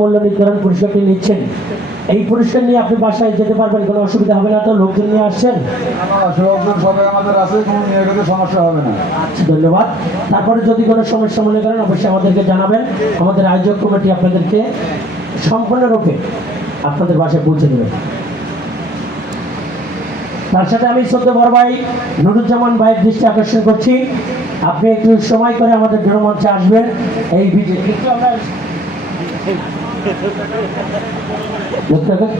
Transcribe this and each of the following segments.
মূল্য নির্ধারণ পুরস্কারটি নিচ্ছেন? এই পুরস্কার নিয়ে আপনি বাসায় যেতে পারবেন, কোনো অসুবিধা হবে না তো, লোকজন নিয়ে আসছেন। আমাদের সমস্যা হবে না আচ্ছা ধন্যবাদ। তারপরে যদি কোনো সমস্যা মনে করেন, অবশ্যই আমাদেরকে জানাবেন। আমাদের আয়োজক কমিটি আপনাদেরকে সম্পূর্ণরূপে আপনাদের বাসায় পৌঁছে দেবে। তার সাথে আমি সদ্য বড় ভাই নুরুজ্জামান ভাইয়ের দৃষ্টি আকর্ষণ করছি। আপনি একটু সময় করে আমাদের জনমঞ্চে আসবেন। এই ভিডিও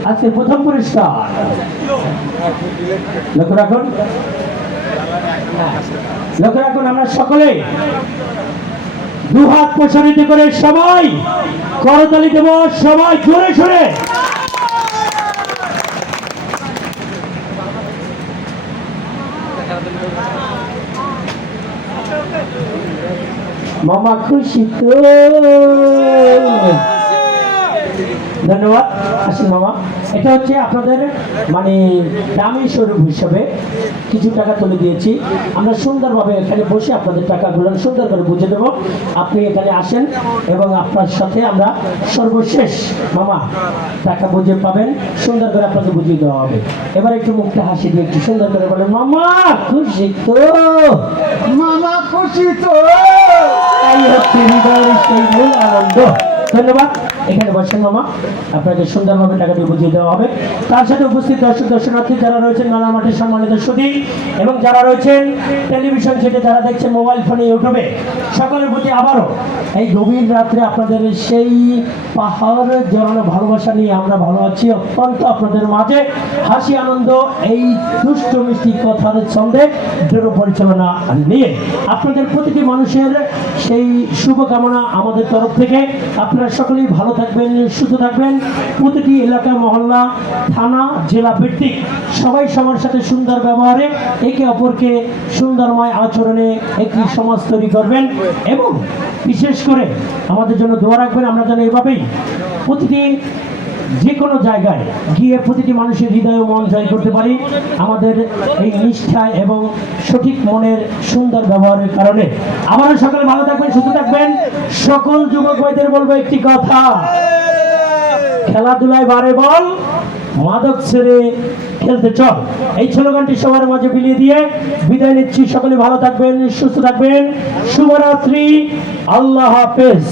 আজকের প্রথম পুরস্কার। লক্ষ্য রাখুন। লক্ষ্য রাখুন, আমরা সকলে দুহাত প্রসারিত করে সবাই করতালি দেব, সবাই জোরে সরে। মামা খুশি তো। ধন্যবাদ আসুন মামা। এটা হচ্ছে আপনাদের মানে দামি স্বরূপ হিসাবে কিছু টাকা তুলে দিয়েছি। আমরা সুন্দরভাবে এখানে বসে আপনাদের টাকাগুলো সুন্দর করে বুঝে দেবো আপনি এখানে আসেন এবং আপনার সাথে আমরা সর্বশেষ মামা টাকা বুঝে পাবেন। সুন্দর করে আপনাকে বুঝিয়ে দেওয়া হবে। এবার একটু মুখটা হাসি দিয়ে একটু সুন্দর করে বলেন মামা খুশি তো? মামা খুশি তো? এই হচ্ছে হৃদয়ের সেই মূল আনন্দ। ধন্যবাদ। এখানে বসেন মামা। আপনাকে সুন্দরভাবে টাকাটি বুঝিয়ে দেওয়া হবে। তার সাথে উপস্থিত দর্শক, দর্শনার্থী যারা রয়েছেন নানা মাঠের সম্মানিত সুদী এবং যারা রয়েছেন টেলিভিশন সেটে যারা দেখছেন মোবাইল ফোনে, ইউটিউবে, সকলের প্রতি আবারও এই গভীর রাত্রে আপনাদের সেই পাহাড় জড়ানো ভালোবাসা নিয়ে আমরা ভালো আছি। অত্যন্ত আপনাদের মাঝে হাসি, আনন্দ, এই দুষ্ট, মিষ্টি কথার ছন্দে দৃঢ় পরিচালনা নিয়ে আপনাদের প্রতিটি মানুষের সেই শুভকামনা আমাদের তরফ থেকে। আপনারা সকলেই ভালো থাকবেন, সুস্থ থাকবেন। প্রতিটি এলাকা, মহল্লা, থানা, জেলা ভিত্তিক সবাই সবার সাথে সুন্দর ব্যবহারে একে অপরকে সুন্দরময় আচরণে একটি সমাজ তৈরি করবেন এবং বিশেষ করে আমাদের জন্য দোয়া রাখবেন। আমরা যেন এভাবেই প্রতিটি যে কোনো জায়গায় গিয়ে প্রতিটি মানুষের হৃদয় মন জয় করতে পারি। আমাদের এই নিষ্ঠা এবং সঠিক মনের সুন্দর ব্যবহারের কারণে। আবারও সকালে ভালো থাকবেন, সুস্থ থাকবেন। সকল যুবক ভাইদের বলব একটি কথা। খেলাধুলায় বারে বল, মাদক ছেড়ে খেলতে চল। এই স্লোগানটি সবার মাঝে বিলিয়ে দিয়ে বিদায় নিচ্ছি। সকলে ভালো থাকবেন, সুস্থ থাকবেন। শুভরাত্রি। আল্লাহ হাফেজ।